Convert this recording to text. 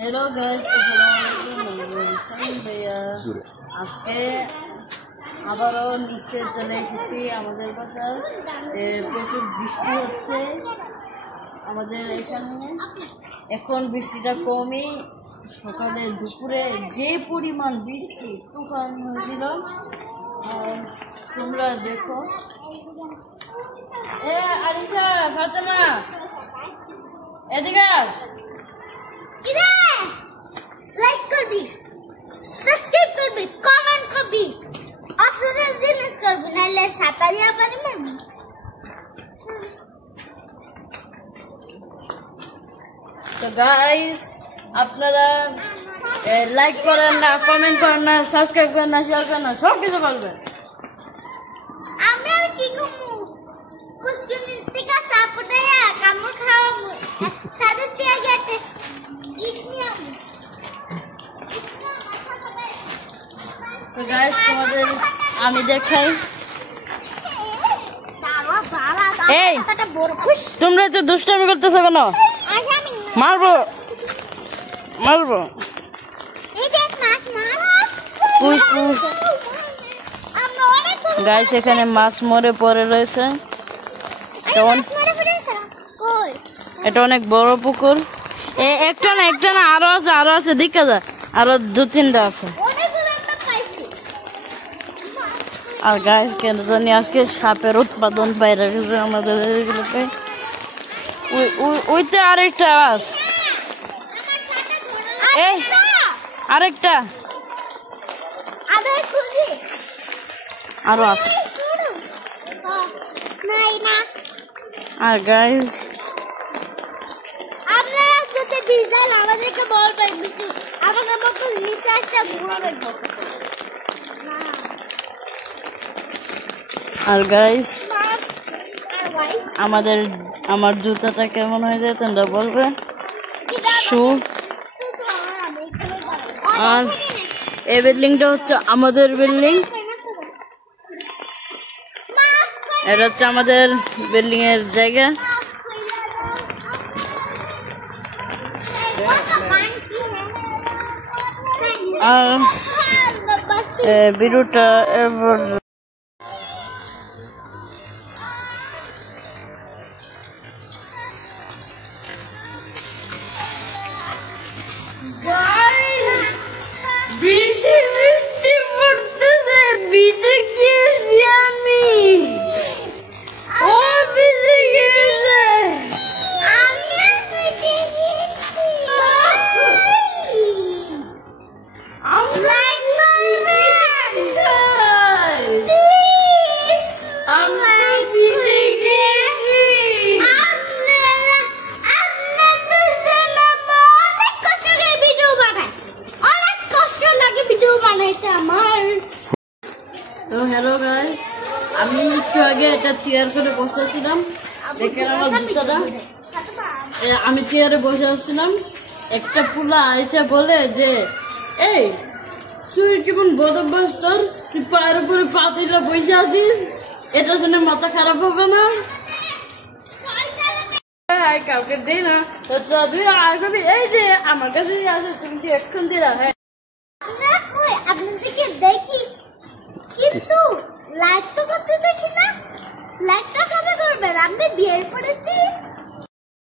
Hello guys, अस्सलामुअलैकुम। भैया আজকে আবারও নিচে চলে এসেছি আমাদের বাসায়। প্রচুর বৃষ্টি হচ্ছে আমাদের এখানে। এখন বৃষ্টিটা কমই, সকালে দুপুরে যে পরিমাণ বৃষ্টি তুফান হয়েছিল তোমরা দেখো। আলিশা, ফাতেমা, এদিকে লাইক করবি, সাবস্ক্রাইব করবি, কমেন্ট করবি, আপনাদের জিনিস করবি, নাহলে সাতারিয়া পারবেন। তো গাইস, আপনারা লাইক করেন না, কমেন্ট করেন না, সাবস্ক্রাইব করেন না, শেয়ার করেন না, সব কিছু করবেন। আমি আর কি করবো, কুসকুনির থেকে সাপোর্টায়া কামড় খাওয়াবো, সাথে দিয়ে গেছে তো গাইস, তোমাদের আমি দেখাই। এই তোমরা তো দুষ্টামি করতেছো কেন? মারবো মারবো। গাইস, এখানে মাছ মরে পড়ে রয়েছে। এটা অনেক বড় পুকুর। একটা না আরো আছে দেখা যায়, আরো 2-3টা আছে। আর গাইস, কেন জানি আজকে সাপের উৎপাদন বাইরে গেছে আমাদের এগুলোতে। ওইতে আরেকটা আছে, এই আরেকটা আরো আছে। আর গাইস, আপনারা যদি বিজাল আমাদেরকে বলবেন, আমাদের মতো রিসার্চটা ঘুরবেন। আর গাইস, আমার জুতাটা কেমন হয়ে যায় তোমরা বলবে। শু। আর এই বিল্ডিংটা হচ্ছে আমাদের বিল্ডিং। এটা হচ্ছে আমাদের বিল্ডিং এর জায়গা। আর ভিডিওটা এবার বৃষ্টি পড়তেছে, ভিজে গিয়েছি আমি। ও ভিজে গিয়েছে। তো হ্যালো গাইস, আমি একটু আগে এটা চেয়ার করে বসে আছিলাম। দেখেন আমার জুতাটা। আমি চেয়ারে বসে আসছিলাম, একটা পুলা আইসা বলে যে, এই তুই কেমন বদভ্যাস, তোর তুই পায়ের উপরে পা দিলে বসে আছিস, এটা শুনে মাথা খারাপ হবে না? কাউকে দিই না, তুই আগে এই যে আমার কাছে আসে, তুমি কি এখন দিলা? হ্যাঁ, আপনাদেরকে দেখি কিন্তু লাইক তো করতে দেখি না। লাইকটা কবে করবেন? আপনি বিয়ের পরে